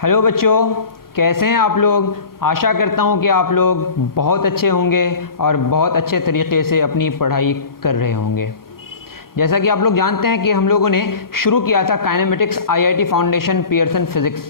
Hello बच्चों, कैसे हैं आप लोग। आशा करता हूं कि आप लोग बहुत अच्छे होंगे और बहुत अच्छे तरीके से अपनी पढ़ाई कर रहे होंगे। जैसा कि आप लोग जानते हैं कि हम लोगों ने शुरू किया था kinematics IIT foundation Pearson physics,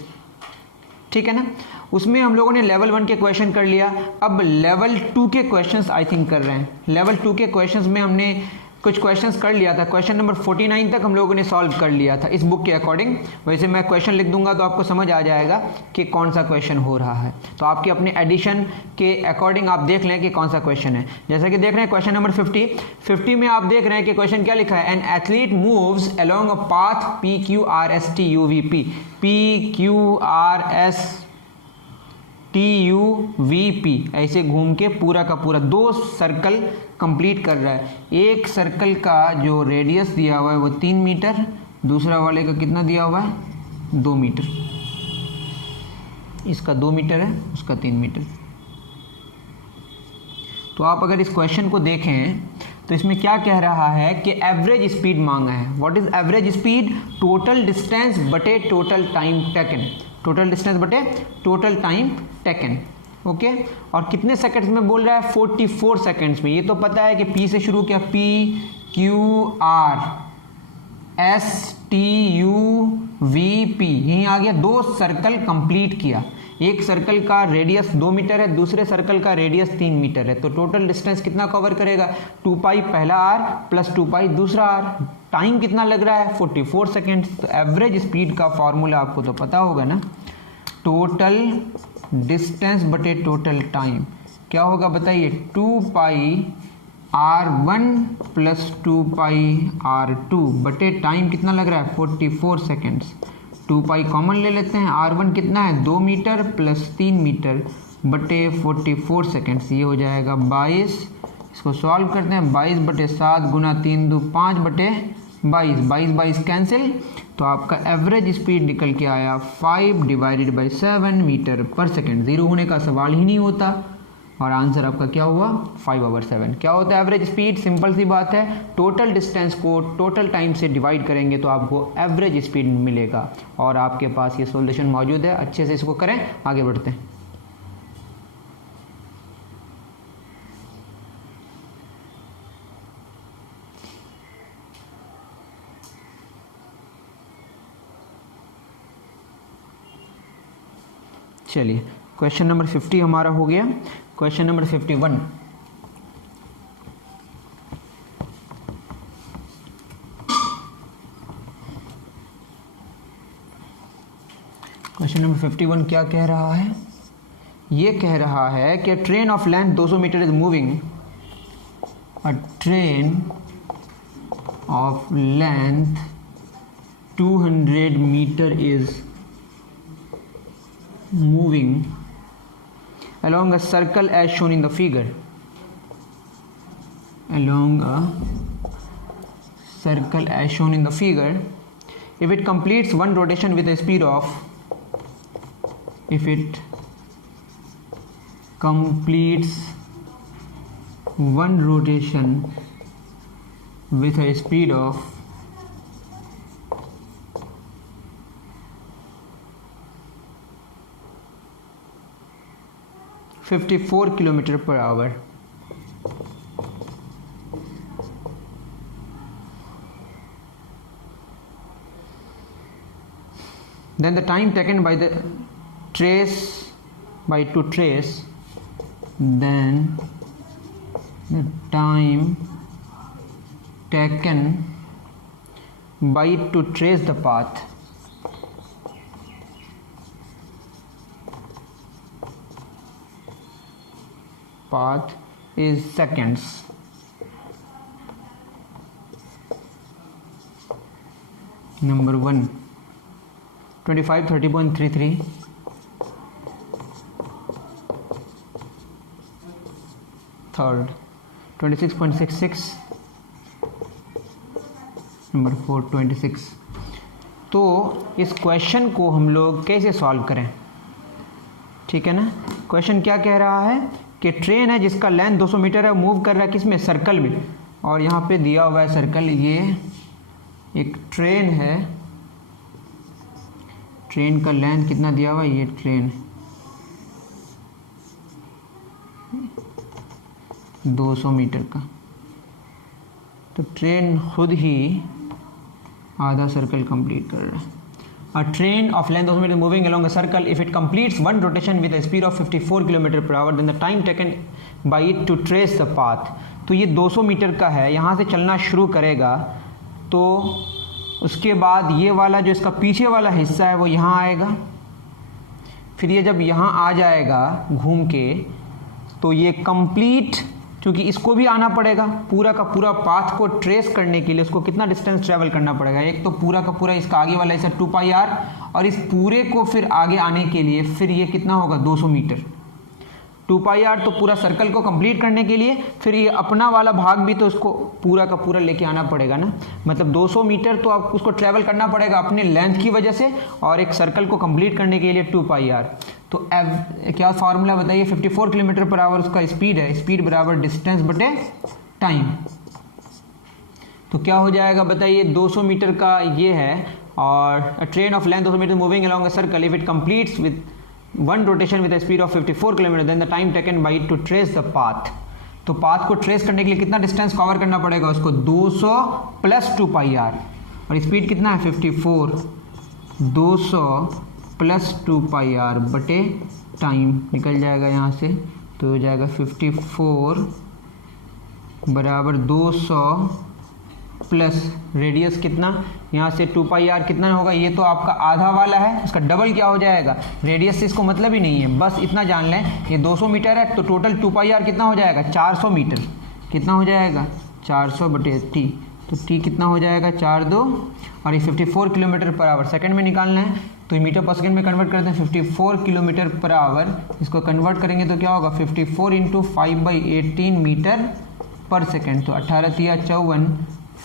ठीक है ना। उसमें हम लोगों ने लेवल 1 के क्वेश्चन कर लिया। अब लेवल 2 के क्वेश्चंस आई थिंक कर रहे हैं। लेवल 2 के क्वेश्चंस में हमने कुछ क्वेश्चंस कर लिया था। क्वेश्चन नंबर 49 तक हम लोगों ने सॉल्व कर लिया था इस बुक के अकॉर्डिंग। वैसे मैं क्वेश्चन लिख दूंगा तो आपको समझ आ जाएगा कि कौन सा क्वेश्चन हो रहा है। तो आपके अपने एडिशन के अकॉर्डिंग आप देख लें कि कौन सा क्वेश्चन है। जैसा कि देख रहे हैं क्वेश्चन नंबर 50 में आप देख रहे हैं कि क्वेश्चन क्या लिखा है। An athlete moves along a path PQRSTUVP PQRSTUVP ऐसे घूम के पूरा का पूरा 2 सर्कल कंप्लीट कर रहा है। एक सर्कल का जो रेडियस दिया हुआ है वो 3 मीटर, दूसरा वाले का कितना दिया हुआ है 2 मीटर। इसका 2 मीटर है, उसका 3 मीटर। तो आप अगर इस क्वेश्चन को देखें तो इसमें क्या कह रहा है कि एवरेज स्पीड मांगा है। What is average speed? Total distance बटे total time taken. Total distance बटे टोटल टाइम टेकन, ओके। और कितने सेकंड्स में बोल रहा है? 44 सेकंड्स में। ये तो पता है कि P से शुरू किया, PQRSTUVP, यहीं आ गया। 2 सर्कल कंप्लीट किया। एक सर्कल का रेडियस 2 मीटर है, दूसरे सर्कल का रेडियस 3 मीटर है। तो टोटल डिस्टेंस कितना कवर करेगा? 2π पहला r प्लस 2π दूसरा r। टाइम कितना लग रहा है? 44 सेकेंड्स। तो एवरेज स्पीड का फॉर्मूला आपको तो पता होगा ना, टोटल डिस्टेंस बटे टोटल टाइम क्या होगा बताइए? 2πr1 प्लस 2πr2 बटे टाइम कितना लग रहा है? 44 सेकेंड्स। 2π कॉमन ले लेते हैं। r1 कितना है? 2 मीटर प्लस 3 मीटर बटे 44 सेकेंड्स। ये हो जाएगा 22। इसको सॉल्व करते हैं। 22 बटे 7 गुना 3 2 5 बटे 22। 22 कैंसिल, तो आपका एवरेज स्पीड निकल के आया 5/7 मीटर पर सेकेंड। 0 होने का सवाल ही नहीं होता। और आंसर आपका क्या हुआ? 5/7। क्या होता है एवरेज स्पीड? सिंपल सी बात है, टोटल डिस्टेंस को टोटल टाइम से डिवाइड करेंगे तो आपको एवरेज स्पीड मिलेगा। और आपके पास ये सॉल्यूशन मौजूद है, अच्छे से इसको करें। आगे बढ़ते हैं। चलिए, क्वेश्चन नंबर 50 हमारा हो गया। क्वेश्चन नंबर 51, क्वेश्चन नंबर 51 क्या कह रहा है? ये कह रहा है कि train of length 200 meter is moving. A train of length 200 meter is moving along a circle as shown in the figure. Along a circle as shown in the figure, if it completes one rotation with a speed of, if it completes one rotation with a speed of 54 kilometre per hour, then the time taken by the trace to trace, then the time taken by to trace the path is seconds. Number 1 25 30.33, third 26.66, number 4 26। तो इस question को हम लोग कैसे solve करें? ठीक है ना। क्वेश्चन क्या कह रहा है कि ट्रेन है जिसका लेंथ 200 मीटर है, मूव कर रहा है किसमें? सर्कल में। और यहाँ पे दिया हुआ है सर्कल, ये एक ट्रेन है। ट्रेन का लेंथ कितना दिया हुआ है, ये ट्रेन 200 मीटर का, तो ट्रेन खुद ही आधा सर्कल कंप्लीट कर रहा है। A train of length 200 meters moving along a circle, if it completes one rotation with a speed of 54 km per hour, then the time taken by it to trace the path. तो ये 200 metre का है, यहाँ से चलना शुरू करेगा तो उसके बाद ये वाला जो इसका पीछे वाला हिस्सा है वो यहाँ आएगा, फिर ये जब यहाँ आ जाएगा घूम के तो ये कंप्लीट, क्योंकि इसको भी आना पड़ेगा पूरा का पूरा पाथ को ट्रेस करने के लिए उसको कितना डिस्टेंस ट्रैवल करना पड़ेगा, एक तो पूरा का पूरा इसका आगे वाला हिस्सा 2πr, और इस पूरे को फिर आगे आने के लिए फिर ये कितना होगा 200 मीटर। 2πr तो पूरा सर्कल को कंप्लीट करने के लिए, फिर ये अपना वाला भाग भी तो उसको पूरा का पूरा लेके आना पड़ेगा ना, मतलब 200 मीटर तो आप उसको ट्रैवल करना पड़ेगा अपने लेंथ की वजह से, और एक सर्कल को कंप्लीट करने के लिए 2πr। तो क्या फार्मूला बताइए, 54 किलोमीटर पर आवर उसका स्पीड है, स्पीड बराबर डिस्टेंस बटे टाइम। तो क्या हो जाएगा बताइए, 200 मीटर का ये है, और train of length 200 meter moving along a circle, if it completes with one rotation with speed of 54 kilometer, then the time taken by it to trace the path. तो पाथ को ट्रेस करने के लिए कितना डिस्टेंस कवर करना पड़ेगा उसको, 200 plus 2πr, और स्पीड कितना है 54, 200 प्लस 2πr बटे टाइम निकल जाएगा यहाँ से, तो हो जाएगा 54 बराबर 200 प्लस रेडियस कितना, यहाँ से 2πr कितना होगा, ये तो आपका आधा वाला है, उसका डबल क्या हो जाएगा, रेडियस से इसको मतलब ही नहीं है, बस इतना जान लें ये 200 मीटर है, तो टोटल 2πr कितना हो जाएगा 400 मीटर, कितना हो जाएगा 400 बटे t, तो t कितना हो जाएगा 4 2, और ये 54 किलोमीटर पर आवर सेकंड में निकालना है, तो मीटर पर सेकंड में कन्वर्ट करते हैं 54 किलोमीटर पर आवर, इसको कन्वर्ट करेंगे तो क्या होगा 54 इंटू 5/18 मीटर पर सेकंड, तो 18 तिया 54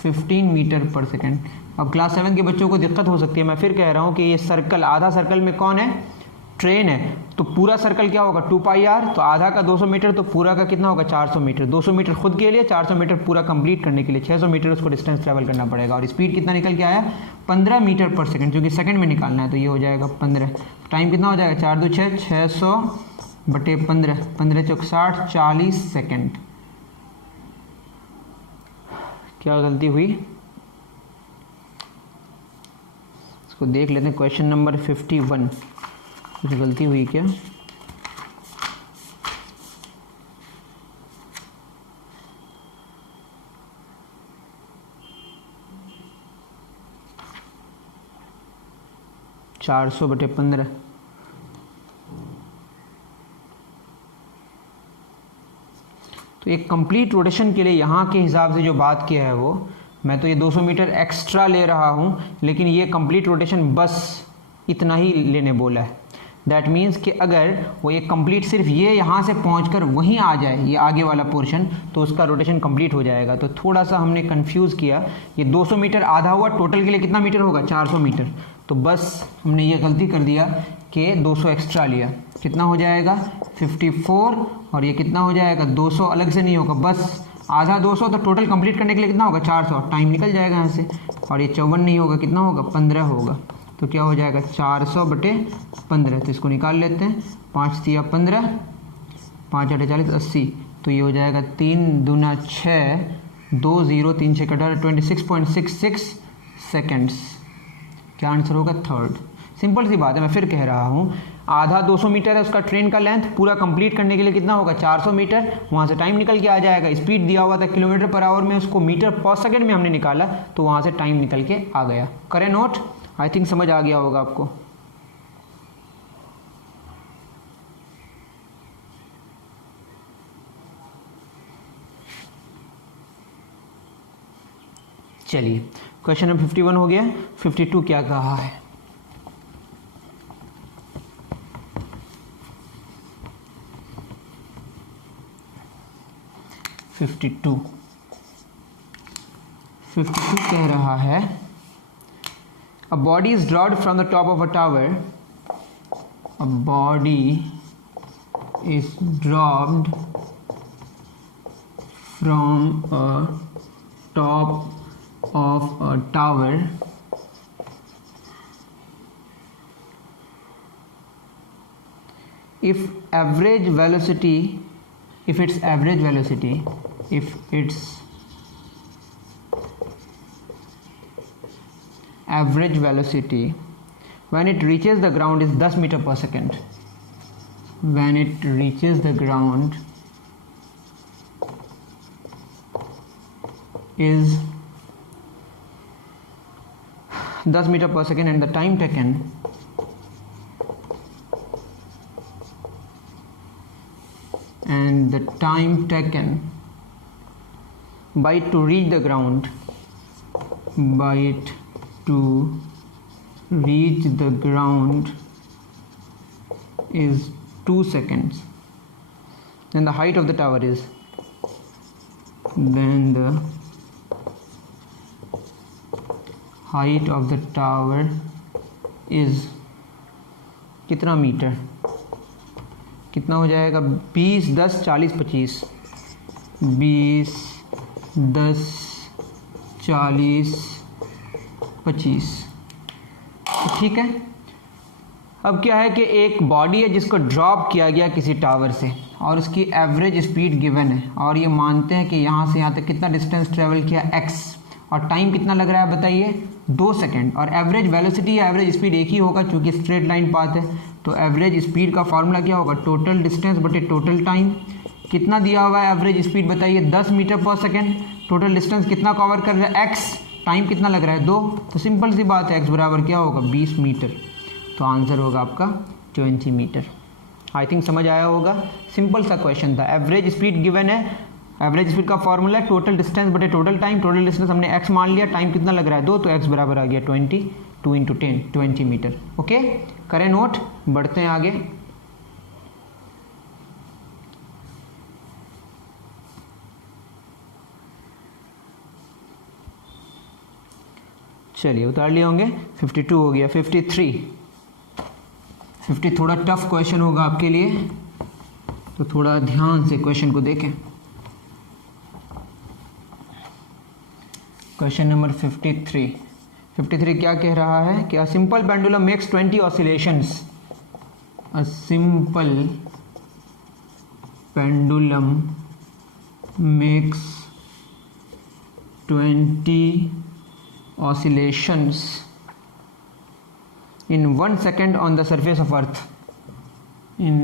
15 मीटर पर सेकंड। अब क्लास 7 के बच्चों को दिक्कत हो सकती है, मैं फिर कह रहा हूँ कि ये सर्कल, आधा सर्कल में कौन है, ट्रेन है, तो पूरा सर्कल क्या होगा 2πr, तो आधा का 200 मीटर, तो पूरा का कितना होगा 400 मीटर, 200 मीटर खुद के लिए, 400 मीटर पूरा कंप्लीट करने के लिए 600 मीटर उसको डिस्टेंस ट्रैवल करना पड़ेगा, और स्पीड कितना निकल के आया 15 मीटर पर सेकंड, क्योंकि सेकंड में निकालना है, तो ये हो जाएगा 15, टाइम कितना हो जाएगा 4 2 6, 600 बटे 15, 15 चौक 60, 40 सेकेंड। क्या गलती हुई, इसको देख लेते हैं, क्वेश्चन नंबर 51, कुछ गलती हुई क्या, चार 400 बटे 15, तो एक कंप्लीट रोटेशन के लिए यहाँ के हिसाब से जो बात किया है वो, मैं तो ये 200 मीटर एक्स्ट्रा ले रहा हूँ, लेकिन ये कंप्लीट रोटेशन बस इतना ही लेने बोला है। दैट मीन्स कि अगर वो एक कंप्लीट सिर्फ ये यहाँ से पहुँचकर वहीं आ जाए, ये आगे वाला पोर्शन, तो उसका रोटेशन कंप्लीट हो जाएगा। तो थोड़ा सा हमने कंफ्यूज किया, ये 200 मीटर आधा हुआ, टोटल के लिए कितना मीटर होगा 400 मीटर, तो बस हमने ये गलती कर दिया कि 200 एक्स्ट्रा लिया, कितना हो जाएगा 54, और ये कितना हो जाएगा 200 अलग से नहीं होगा, बस आधा 200, तो टोटल कंप्लीट करने के लिए कितना होगा 400, टाइम निकल जाएगा यहाँ से, और ये 54 नहीं होगा, कितना होगा 15 होगा, तो क्या हो जाएगा 400 बटे 15, तो इसको निकाल लेते हैं, 5 तिया 15, 5 8 40 80, तो ये हो जाएगा 3 दूना 6, 2 0 3 6 18, 26.66 सेकेंड्स। क्या आंसर होगा थर्ड। सिंपल सी बात है, मैं फिर कह रहा हूँ, आधा 200 मीटर है उसका ट्रेन का लेंथ, पूरा कंप्लीट करने के लिए कितना होगा 400 मीटर, वहाँ से टाइम निकल के आ जाएगा, स्पीड दिया हुआ था किलोमीटर पर आवर में, उसको मीटर पर सेकंड में हमने निकाला, तो वहाँ से टाइम निकल के आ गया। करें नोट, आई थिंक समझ आ गया होगा आपको। चलिए क्वेश्चन नंबर 51 हो गया। 52 क्या कहा है, फिफ्टी टू कह रहा है, a body is dropped from the top of a tower, a body is dropped from a top of a tower if average velocity if its average velocity when it reaches the ground is 10 meter per second, when it reaches the ground is 10 meter per second and the time taken by it to reach the ground is 2 seconds. Then the height of the tower is कितना metre, कितना हो जाएगा 20 10 40 25 20 10 40 25। ठीक है। अब क्या है कि एक बॉडी है जिसको ड्रॉप किया गया किसी टावर से और उसकी एवरेज स्पीड गिवन है और ये मानते हैं कि यहाँ से यहाँ तक कितना डिस्टेंस ट्रेवल किया x और टाइम कितना लग रहा है बताइए 2 सेकंड और एवरेज वेलोसिटी या एवरेज स्पीड एक ही होगा क्योंकि स्ट्रेट लाइन पाथ है। तो एवरेज स्पीड का फॉर्मूला क्या होगा टोटल डिस्टेंस बटे टोटल टाइम। कितना दिया हुआ है एवरेज स्पीड बताइए 10 मीटर पर सेकेंड, टोटल डिस्टेंस कितना कवर कर रहा है x, टाइम कितना लग रहा है 2। तो सिंपल सी बात है x बराबर क्या होगा 20 मीटर। तो आंसर होगा आपका 20 मीटर। आई थिंक समझ आया होगा, सिंपल सा क्वेश्चन था। एवरेज स्पीड गिवन है, एवरेज स्पीड का फॉर्मूला है टोटल डिस्टेंस बटे टोटल टाइम। टोटल डिस्टेंस हमने x मान लिया, टाइम कितना लग रहा है 2, तो x बराबर आ गया 20, 2 इंटू 10 20 मीटर। ओके, करें नोट, बढ़ते हैं आगे। चलिए उतार लिए होंगे। 52 हो गया। 50 थोड़ा टफ क्वेश्चन होगा आपके लिए, तो थोड़ा ध्यान से क्वेश्चन को देखें। क्वेश्चन नंबर 53 क्या कह रहा है कि a simple pendulum makes 20 oscillations. A simple pendulum makes 20 oscillations in 1 second on the surface of earth. In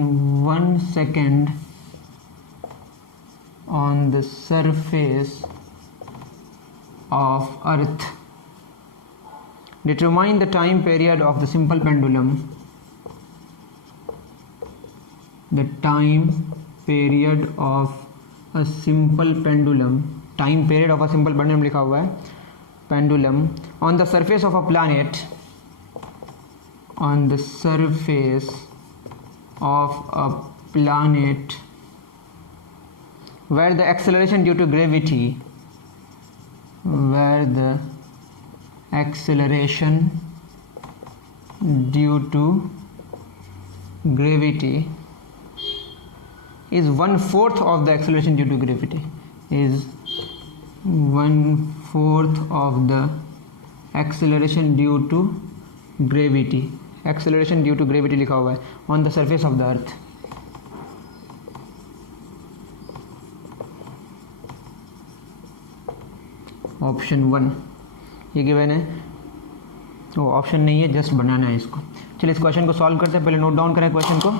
1 second on the surface of earth. Determine the time period of the simple pendulum. The time period of a simple pendulum. Time period of a simple pendulum लिखा हुआ है। Pendulum on the surface of a planet, on the surface of a planet where the acceleration due to gravity, where the acceleration due to gravity is 1/4 of the acceleration due to gravity, is 1/4 of the acceleration due to gravity। acceleration due to gravity लिखा हुआ है on the surface of the earth। Option 1 ये given है, वो option नहीं है, just बनाना है इसको। चलिए इस क्वेश्चन को सॉल्व करते हैं। पहले नोट डाउन करें क्वेश्चन को।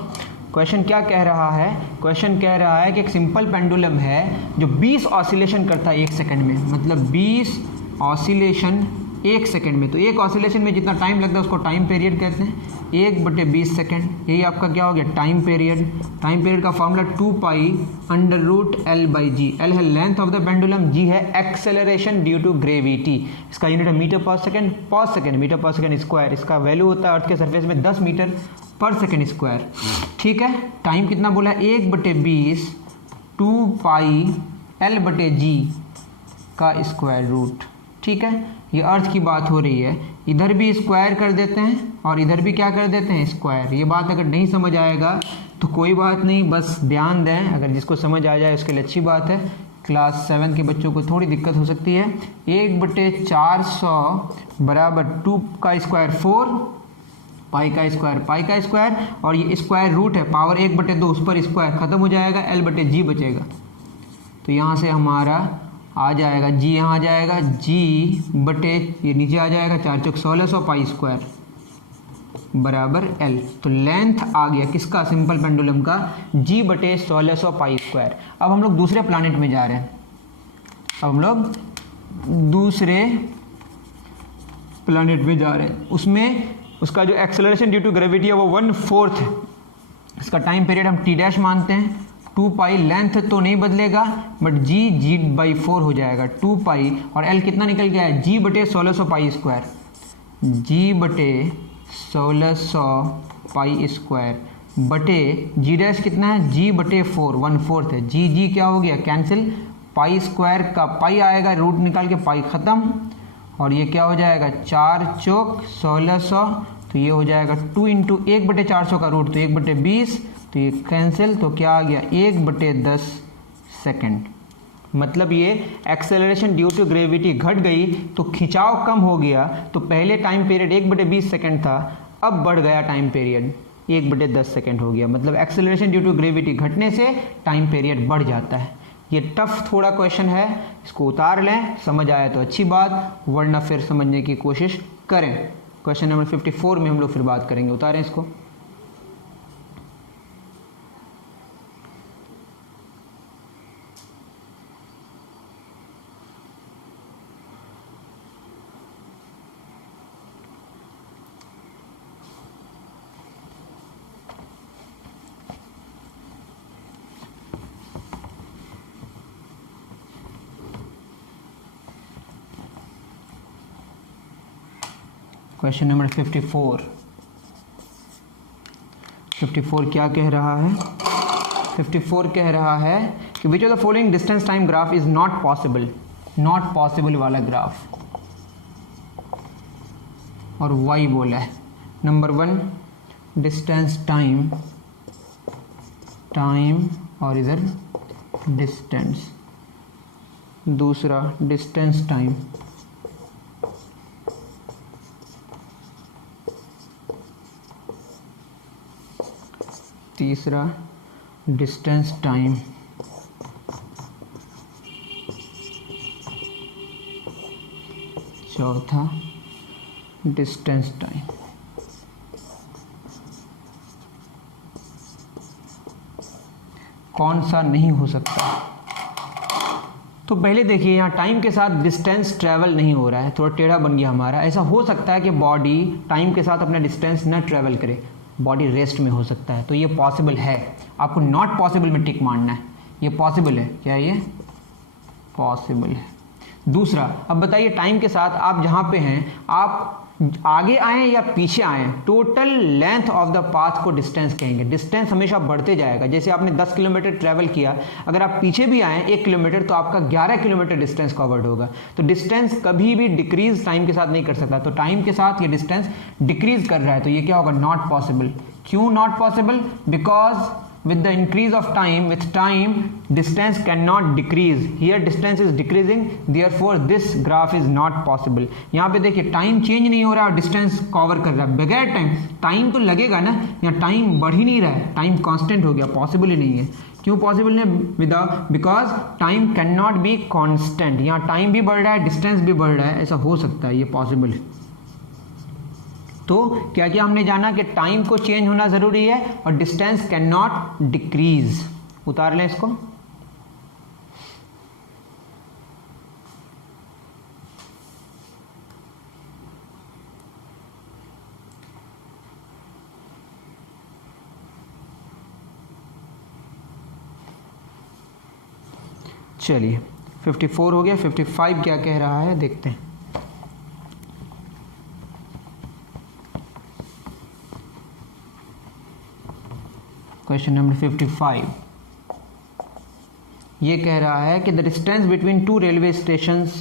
क्वेश्चन क्या कह रहा है? क्वेश्चन कह रहा है कि एक सिंपल पेंडुलम है जो 20 ऑसिलेशन करता है 1 सेकंड में, मतलब 20 ऑसिलेशन 1 सेकंड में। तो एक ऑसिलेशन में जितना टाइम लगता है उसको टाइम पीरियड कहते हैं, 1/20 सेकंड। यही आपका क्या हो गया टाइम पीरियड। टाइम पीरियड का फॉर्मूला 2π√L/g। L है length of the pendulum, g है एक्सेलरेशन ड्यू टू ग्रेविटी। इसका यूनिट है मीटर पर सेकंड, मीटर पर सेकंड स्क्वायर। इसका वैल्यू होता है अर्थ के सरफेस में 10 मीटर पर सेकंड स्क्वायर। ठीक है, टाइम कितना बोला है 1/20 2πL/g का स्क्वायर रूट। ठीक है, ये अर्थ की बात हो रही है। इधर भी स्क्वायर कर देते हैं और इधर भी क्या कर देते हैं स्क्वायर। ये बात अगर नहीं समझ आएगा तो कोई बात नहीं, बस ध्यान दें। अगर जिसको समझ आ जाए उसके लिए अच्छी बात है। क्लास 7 के बच्चों को थोड़ी दिक्कत हो सकती है। 1/400 बराबर 2 का स्क्वायर 4 पाई का स्क्वायर, और ये स्क्वायर रूट है, पावर 1/2 उस पर स्क्वायर खत्म हो जाएगा, L/G बचेगा। तो यहाँ से हमारा आ जाएगा G, यहाँ आ जाएगा G/, ये नीचे आ जाएगा 4 चौक 1600 पाई स्क्वायर बराबर L। तो लेंथ आ गया किसका, सिंपल पेंडुलम का, G/1600 पाई स्क्वायर। अब हम लोग दूसरे प्लानिट में जा रहे हैं, उसमें उसका जो एक्सेलरेशन ड्यू टू ग्रेविटी है वो 1/4 है। इसका टाइम पीरियड हम T' मानते हैं, 2 पाई, लेंथ तो नहीं बदलेगा बट G/4 हो जाएगा 2 पाई, और L कितना निकल गया है, G/1600 pi square, G/1600 pi square बटे G' कितना है, G/4 1/4 है, G क्या हो गया, कैंसिल, पाई स्क्वायर का पाई आएगा, रूट निकाल के पाई ख़त्म, और ये क्या हो जाएगा 4 चौक 1600, तो ये हो जाएगा 2 इंटू 1/400 का रूट, तो 1/20, तो ये कैंसिल, तो क्या आ गया 1/10 सेकेंड। मतलब ये एक्सेलरेशन ड्यू टू ग्रेविटी घट गई तो खिंचाव कम हो गया। तो पहले टाइम पीरियड 1/20 सेकेंड था, अब बढ़ गया टाइम पीरियड 1/10 सेकेंड हो गया। मतलब एक्सेलरेशन ड्यू टू ग्रेविटी घटने से टाइम पीरियड बढ़ जाता है। ये टफ थोड़ा क्वेश्चन है, इसको उतार लें, समझ आया तो अच्छी बात, वरना फिर समझने की कोशिश करें। क्वेश्चन नंबर 54 में हम लोग फिर बात करेंगे, उतारें इसको। क्वेश्चन नंबर 54 क्या कह रहा है, 54 कह रहा है कि which of the following distance time graph is not possible वाला ग्राफ, और वाई बोला है। नंबर 1 डिस्टेंस टाइम और इधर डिस्टेंस, दूसरा डिस्टेंस टाइम, तीसरा डिस्टेंस टाइम, चौथा डिस्टेंस टाइम। कौन सा नहीं हो सकता? तो पहले देखिए यहाँ टाइम के साथ डिस्टेंस ट्रैवल नहीं हो रहा है, थोड़ा टेढ़ा बन गया हमारा। ऐसा हो सकता है कि बॉडी टाइम के साथ अपना डिस्टेंस न ट्रैवल करे, बॉडी रेस्ट में हो सकता है, तो ये पॉसिबल है। आपको नॉट पॉसिबल में टिक मारना है, ये पॉसिबल है, क्या ये पॉसिबल है। दूसरा, अब बताइए टाइम के साथ आप जहाँ पे हैं, आप आगे आए या पीछे आए, total length of the path को डिस्टेंस कहेंगे। डिस्टेंस हमेशा बढ़ते जाएगा। जैसे आपने 10 किलोमीटर ट्रैवल किया, अगर आप पीछे भी आए 1 किलोमीटर, तो आपका 11 किलोमीटर डिस्टेंस कवर्ड होगा। तो डिस्टेंस कभी भी डिक्रीज टाइम के साथ नहीं कर सकता, तो टाइम के साथ ये डिस्टेंस डिक्रीज कर रहा है, तो ये क्या होगा, नॉट पॉसिबल। क्यों not possible? Because with the increase of time, with time distance cannot decrease, here distance is decreasing, therefore this graph is not possible। यहाँ पे देखिए टाइम चेंज नहीं हो रहा और डिस्टेंस कवर कर रहा है बगैर टाइम तो लगेगा ना, यहाँ टाइम बढ़ ही नहीं रहा है, टाइम कांस्टेंट हो गया, पॉसिबल ही नहीं है। क्यों पॉसिबल नहीं? Without, because time can not be constant. यहाँ टाइम भी बढ़ रहा है, डिस्टेंस भी बढ़ रहा है, ऐसा हो सकता है, ये पॉसिबल है। तो क्या क्या हमने जाना कि टाइम को चेंज होना जरूरी है और डिस्टेंस कैन नॉट डिक्रीज। उतार लें इसको। चलिए 54 हो गया, 55 क्या कह रहा है देखते हैं। क्वेश्चन नंबर 55 ये कह रहा है कि the distance between two railway stations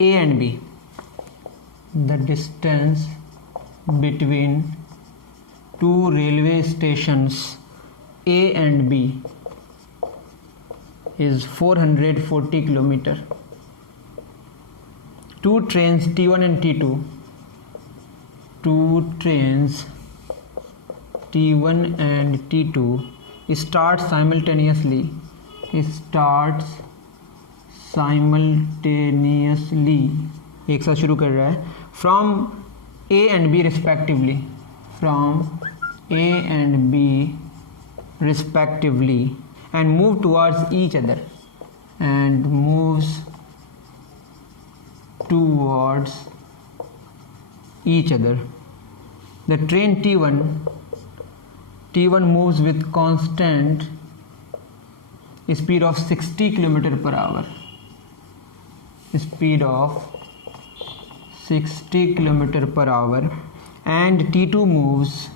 A and B, the distance between two railway stations A and B is 440 kilometer. Two trains T1 and T2, two trains T1 and T2 start simultaneously एक साथ शुरू कर रहा है from A and B respectively and move towards each other the train T1 moves with constant speed of 60 km per hour and T2 moves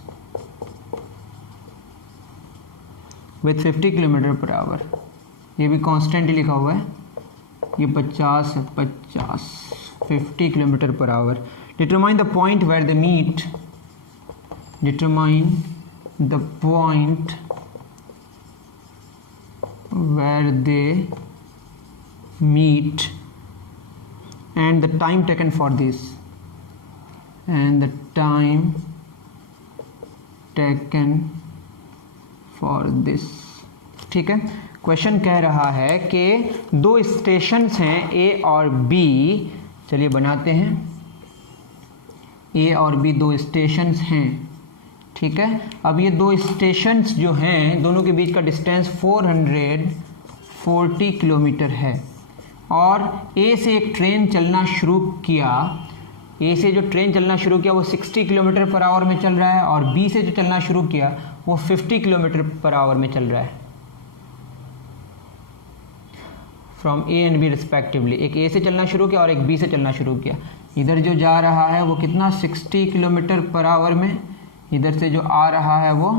with 50 km per hour. ये भी constant ही लिखा हुआ है, ये 50 50 km per hour. Determine the point where they meet. And the time taken for this. ठीक है. Question कह रहा है कि दो स्टेशंस हैं ए और बी. चलिए बनाते हैं. ए और बी दो स्टेशंस हैं. ठीक है. अब ये दो स्टेशंस जो हैं दोनों के बीच का डिस्टेंस 440 किलोमीटर है और ए से एक ट्रेन चलना शुरू किया. ए से जो ट्रेन चलना शुरू किया वो 60 किलोमीटर पर आवर में चल रहा है और बी से जो चलना शुरू किया वो 50 किलोमीटर पर आवर में चल रहा है. From A and B respectively. एक ए से चलना शुरू किया और एक बी से चलना शुरू किया. इधर जो जा रहा है वो कितना 60 किलोमीटर पर आवर में, इधर से जो आ रहा है वो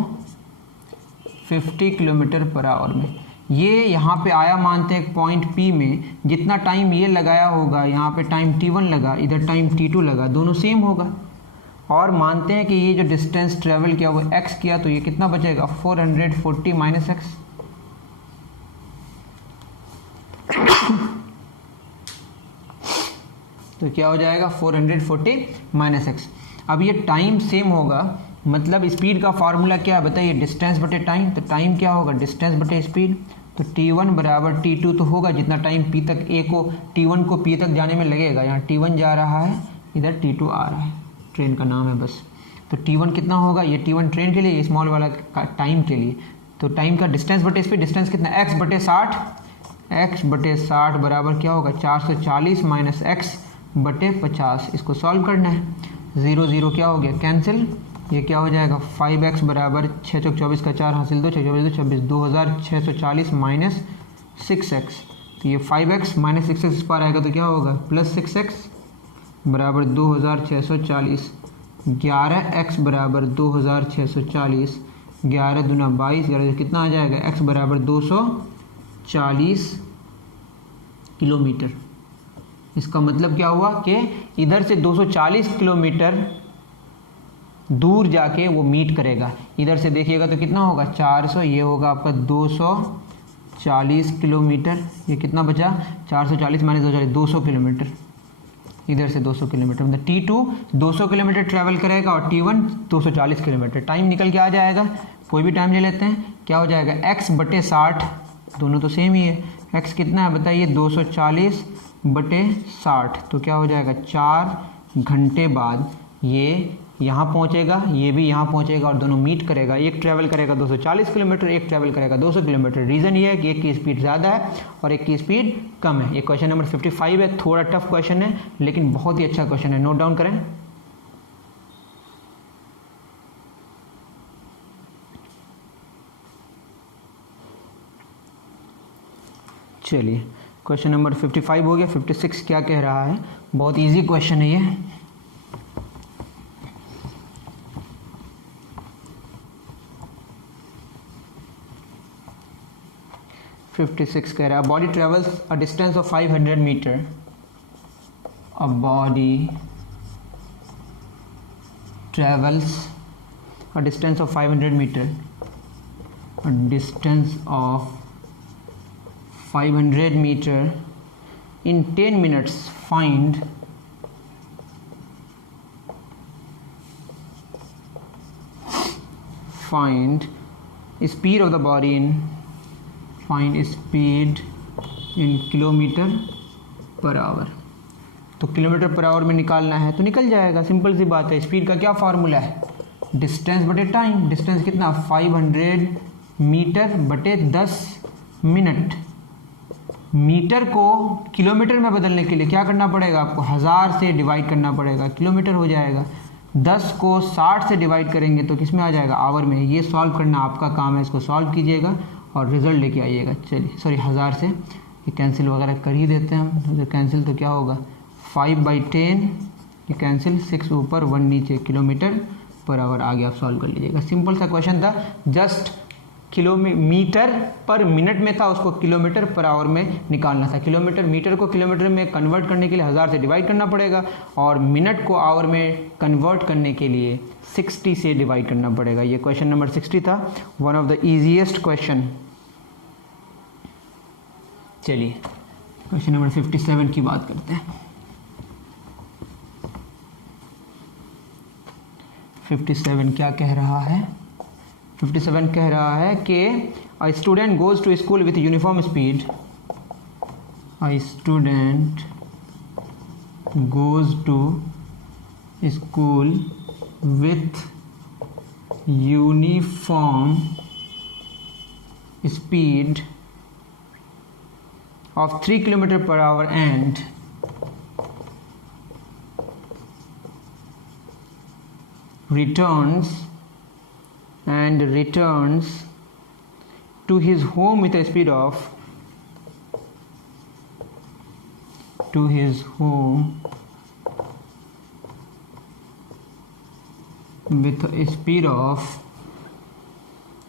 50 किलोमीटर पर आवर में. ये यहाँ पे आया मानते हैं पॉइंट P में. जितना टाइम ये लगाया होगा यहाँ पे टाइम T1 लगा, इधर टाइम T2 लगा, दोनों सेम होगा. और मानते हैं कि ये जो डिस्टेंस ट्रेवल किया वो x किया तो ये कितना बचेगा 440 माइनस x. तो क्या हो जाएगा 440 माइनस x. अब ये टाइम सेम होगा, मतलब स्पीड का फार्मूला क्या है बताइए, डिस्टेंस बटे टाइम. तो टाइम क्या होगा डिस्टेंस बटे स्पीड. तो T1 बराबर T2 तो होगा जितना टाइम P तक A को T1 को P तक जाने में लगेगा. यहाँ T1 जा रहा है, इधर T2 आ रहा है, ट्रेन का नाम है बस. तो T1 कितना होगा, ये T1 ट्रेन के लिए, ये स्मॉल वाला टाइम के लिए. तो टाइम का डिस्टेंस बटे स्पीड, डिस्टेंस कितना x बटे 60 बराबर क्या होगा 440 माइनस एक्स बटे 50. इसको सॉल्व करना है. 0 0 क्या हो गया कैंसिल. ये क्या हो जाएगा 5x बराबर 6 चौक 24 का 4 हासिल 2 6 24 26 2640 माइनस 6x. तो ये 5x माइनस 6x इस पार आएगा तो क्या होगा प्लस 6x बराबर 2640. 11x बराबर 2640. 11 दूना 22, 11 कितना आ जाएगा x बराबर 240 किलोमीटर. इसका मतलब क्या हुआ कि इधर से 240 किलोमीटर दूर जाके वो मीट करेगा. इधर से देखिएगा तो कितना होगा 400, ये होगा आपका 240 किलोमीटर. ये कितना बचा 440 माइनस 240 200 किलोमीटर. इधर से 200 किलोमीटर मतलब T2 200 किलोमीटर ट्रैवल करेगा और T1 240 किलोमीटर. टाइम निकल के आ जाएगा, कोई भी टाइम ले लेते हैं. क्या हो जाएगा x बटे 60, दोनों तो सेम ही है. x कितना है बताइए 240 बटे 60. तो क्या हो जाएगा 4 घंटे बाद ये यहाँ पहुँचेगा, ये भी यहाँ पहुँचेगा और दोनों मीट करेगा. एक ट्रैवल करेगा 240 किलोमीटर, एक ट्रैवल करेगा 200 किलोमीटर. रीज़न ये है कि एक की स्पीड ज़्यादा है और एक की स्पीड कम है. ये क्वेश्चन नंबर 55 है. थोड़ा टफ क्वेश्चन है लेकिन बहुत ही अच्छा क्वेश्चन है. नोट डाउन करें. चलिए क्वेश्चन नंबर 55 हो गया. 56 क्या कह रहा है, बहुत इजी क्वेश्चन है ये. कह रहा है body travels a distance of 500 meter. A body travels a distance of 500 meter. A distance of 500 meter in 10 minutes. Find find speed of the body in kilometre per hour. तो kilometre per hour में निकालना है तो निकल जाएगा, simple सी बात है। Speed का क्या फार्मूला है, डिस्टेंस बटे टाइम। डिस्टेंस कितना, 500 मीटर बटे 10 मिनट। मीटर को किलोमीटर में बदलने के लिए क्या करना पड़ेगा आपको, 1000 से डिवाइड करना पड़ेगा, किलोमीटर हो जाएगा। 10 को 60 से डिवाइड करेंगे तो किस में आ जाएगा, आवर में। ये सॉल्व करना आपका काम है, इसको सॉल्व कीजिएगा और रिजल्ट लेके आइएगा। चलिए सॉरी 1000 से ये कैंसिल वगैरह कर ही देते हैं हम। जो कैंसिल तो क्या होगा, 5/10 ये कैंसिल, 6 ऊपर 1 नीचे, किलोमीटर पर आवर। आगे आप सॉल्व कर लीजिएगा। सिंपल सा क्वेश्चन था, जस्ट मीटर पर मिनट में था, उसको किलोमीटर पर आवर में निकालना था। मीटर को किलोमीटर में कन्वर्ट करने के लिए 1000 से डिवाइड करना पड़ेगा और मिनट को आवर में कन्वर्ट करने के लिए 60 से डिवाइड करना पड़ेगा। ये क्वेश्चन नंबर 60 था, one of the easiest question. चलिए क्वेश्चन नंबर 57 की बात करते हैं। 57 क्या कह रहा है, 57 कह रहा है कि a student goes to school with uniform speed. A student goes to school with uniform speed of 3 km per hour and returns to his home with a speed of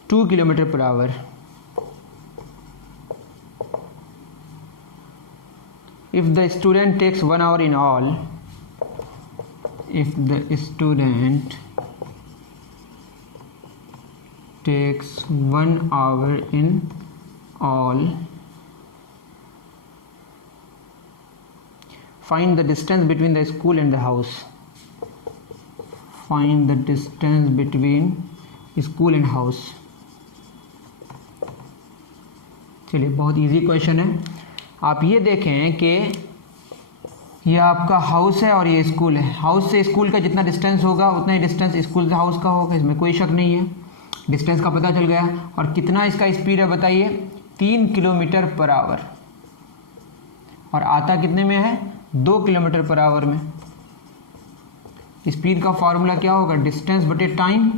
2 km per hour. If the student takes 1 hour in all, takes 1 hour in all, find the distance between the school and the house. Find the distance between school and house. चलिए बहुत easy question है। आप ये देखें कि ये आपका house है और ये स्कूल है। हाउस से स्कूल का जितना डिस्टेंस होगा उतना ही डिस्टेंस स्कूल से हाउस का होगा, इसमें कोई शक नहीं है। डिस्टेंस का पता चल गया और कितना इसका स्पीड है बताइए, 3 किलोमीटर पर आवर, और आता कितने में है, 2 किलोमीटर पर आवर में। स्पीड का फॉर्मूला क्या होगा, डिस्टेंस बटे टाइम,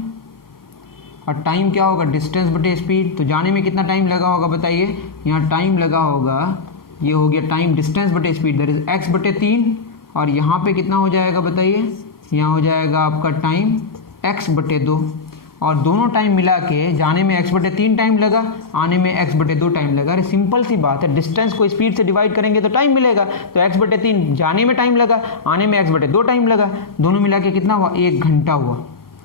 और टाइम क्या होगा, डिस्टेंस बटे स्पीड। तो जाने में कितना टाइम लगा होगा बताइए, यहाँ टाइम लगा होगा, ये हो गया टाइम डिस्टेंस बटे स्पीड, दैट इज x बटे 3, और यहाँ पे कितना हो जाएगा बताइए, यहाँ हो जाएगा आपका टाइम x बटे 2, और दोनों टाइम मिला के जाने में x बटे 3 टाइम लगा, आने में x बटे 2 टाइम लगा। अरे सिंपल सी बात है, डिस्टेंस को स्पीड से डिवाइड करेंगे तो टाइम मिलेगा। तो x बटे 3 जाने में टाइम लगा, आने में x बटे 2 टाइम लगा, दोनों मिला के कितना हुआ, 1 घंटा हुआ।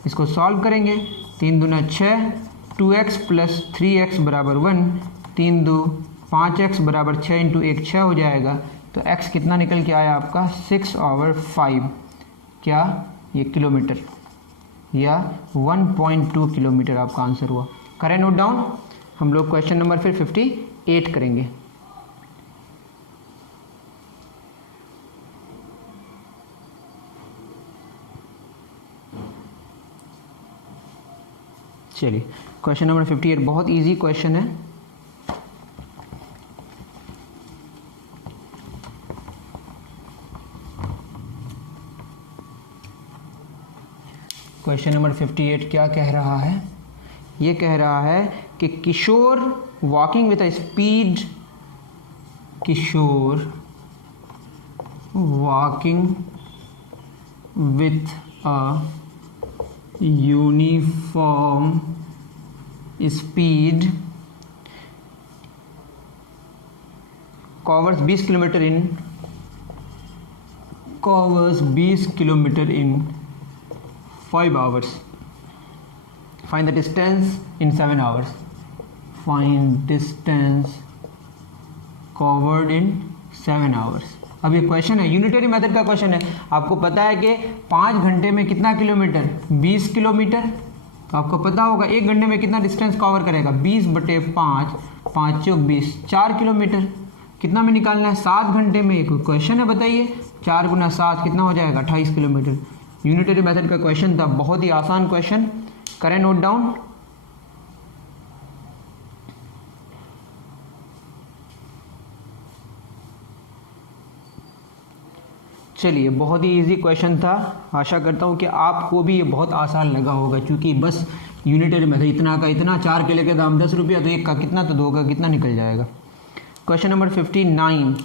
इसको सॉल्व करेंगे, 3 दूना 6, 2x प्लस 3x बराबर 1, 3 2 5x बराबर 6 इंटू 1 6 हो जाएगा। तो x कितना निकल के आया आपका, 6 over 5, क्या ये किलोमीटर, या 1.2 किलोमीटर आपका आंसर हुआ। करें नोट डाउन। हम लोग क्वेश्चन नंबर फिर 58 करेंगे। चलिए क्वेश्चन नंबर 58 बहुत इजी क्वेश्चन है। क्वेश्चन नंबर 58 क्या कह रहा है, ये कह रहा है कि Kishore walking with a speed, Kishore walking with a uniform speed covers 20 kilometre in 5 hours. Find the distance in 7 hours. Find distance covered in 7 hours. अब ये क्वेश्चन है, यूनिटरी मेथड का क्वेश्चन है। आपको पता है कि 5 घंटे में कितना किलोमीटर, 20 किलोमीटर। तो आपको पता होगा 1 घंटे में कितना डिस्टेंस कवर करेगा, 20/5, 5 चौक 20, 4 किलोमीटर। कितना में निकालना है, 7 घंटे में। एक क्वेश्चन है, बताइए 4 × 7 कितना हो जाएगा, 28 किलोमीटर। यूनिटरी मेथड का क्वेश्चन था, बहुत ही आसान क्वेश्चन, करें नोट डाउन। चलिए, बहुत ही इजी क्वेश्चन था। आशा करता हूँ कि आपको भी ये बहुत आसान लगा होगा, क्योंकि बस यूनिटरी मेथड इतना का इतना, 4 केले के दाम 10 रुपया, तो 1 का कितना, तो 2 का कितना निकल जाएगा। Question number 59,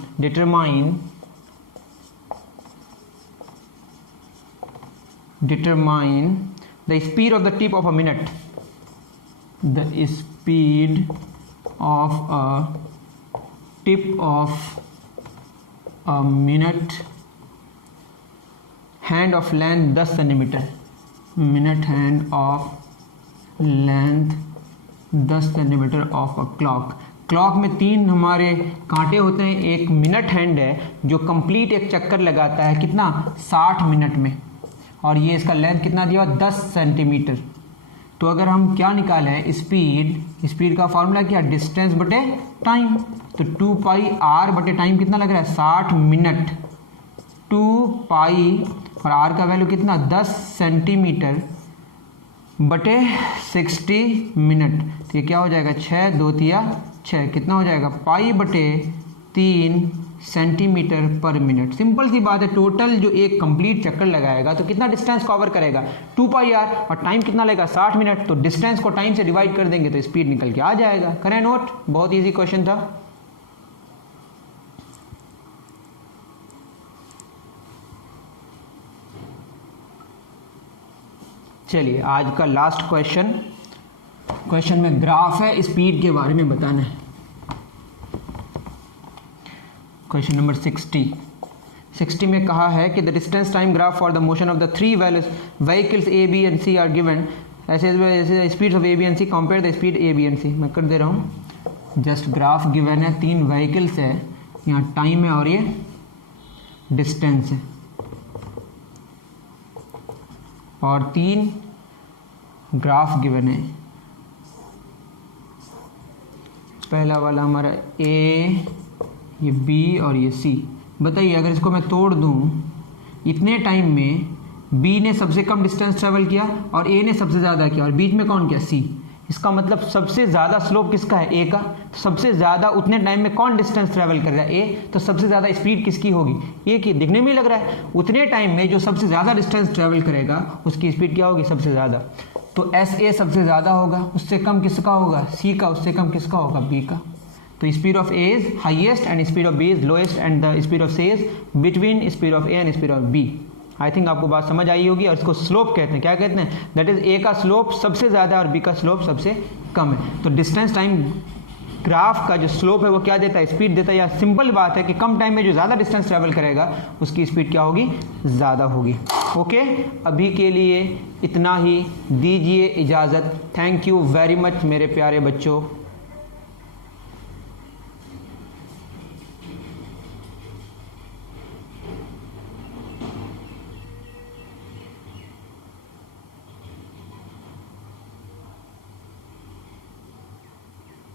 determine the speed of the tip of a minute. The speed of a tip of a minute hand of length 10 centimetre, minute hand of length 10 centimetre of a clock. Clock में 3 हमारे कांटे होते हैं, एक minute hand है जो complete एक चक्कर लगाता है, कितना, 60 मिनट में, और ये इसका लेंथ कितना दिया हुआ, 10 सेंटीमीटर। तो अगर हम क्या निकाले हैं, स्पीड का फॉर्मूला क्या, डिस्टेंस बटे टाइम। तो 2πr बटे टाइम कितना लग रहा है, 60 मिनट, 2π और r का वैल्यू कितना, 10 सेंटीमीटर बटे 60 मिनट। तो ये क्या हो जाएगा, 6 2 तिया 6, कितना हो जाएगा, पाई बटे 3 सेंटीमीटर पर मिनट। सिंपल सी बात है, टोटल जो एक कंप्लीट चक्कर लगाएगा तो कितना डिस्टेंस कवर करेगा, 2πr, और टाइम कितना लगेगा, 60 मिनट। तो डिस्टेंस को टाइम से डिवाइड कर देंगे तो स्पीड निकल के आ जाएगा। करें नोट, बहुत इजी क्वेश्चन था। चलिए, आज का लास्ट क्वेश्चन में ग्राफ है, स्पीड के बारे में बताना है। क्वेश्चन नंबर 60 में कहा है कि the distance time graph for the motion of the 3 vehicles A B and C are given ऐसे speed of A B and C, compare the speed A B and C. मैं कर दे रहा हूँ, just graph given है, 3 vehicles है, यहाँ time है और ये डिस्टेंस है, और 3 ग्राफ गिवन है। पहला वाला हमारा ए, ये बी और ये सी। बताइए अगर इसको मैं तोड़ दूं, इतने टाइम में बी ने सबसे कम डिस्टेंस ट्रेवल किया और ए ने सबसे ज़्यादा किया, और बीच में कौन किया, सी। इसका मतलब सबसे ज़्यादा स्लोप किसका है, ए का। तो सबसे ज़्यादा उतने टाइम में कौन डिस्टेंस ट्रेवल कर रहा है, ए। तो सबसे ज़्यादा स्पीड किसकी होगी, ए की। दिखने में ही लग रहा है, उतने टाइम में जो सबसे ज़्यादा डिस्टेंस ट्रेवल करेगा उसकी स्पीड क्या होगी, सबसे ज़्यादा। तो एस ए सबसे ज़्यादा होगा, उससे कम किसका होगा, सी का, उससे कम किसका होगा, बी का। तो speed of A is highest and speed of B is lowest, and the speed of C is between speed of A and speed of B. I think आपको बात समझ आई होगी। और इसको स्लोप कहते हैं, क्या कहते हैं, दैट इज ए का स्लोप सबसे ज़्यादा और बी का स्लोप सबसे कम है। तो डिस्टेंस टाइम ग्राफ का जो स्लोप है वो क्या देता है, स्पीड देता है। या सिंपल बात है कि कम टाइम में जो ज़्यादा डिस्टेंस ट्रैवल करेगा उसकी स्पीड क्या होगी, ज़्यादा होगी। ओके, अभी के लिए इतना ही, दीजिए इजाज़त। थैंक यू वेरी मच मेरे प्यारे बच्चों।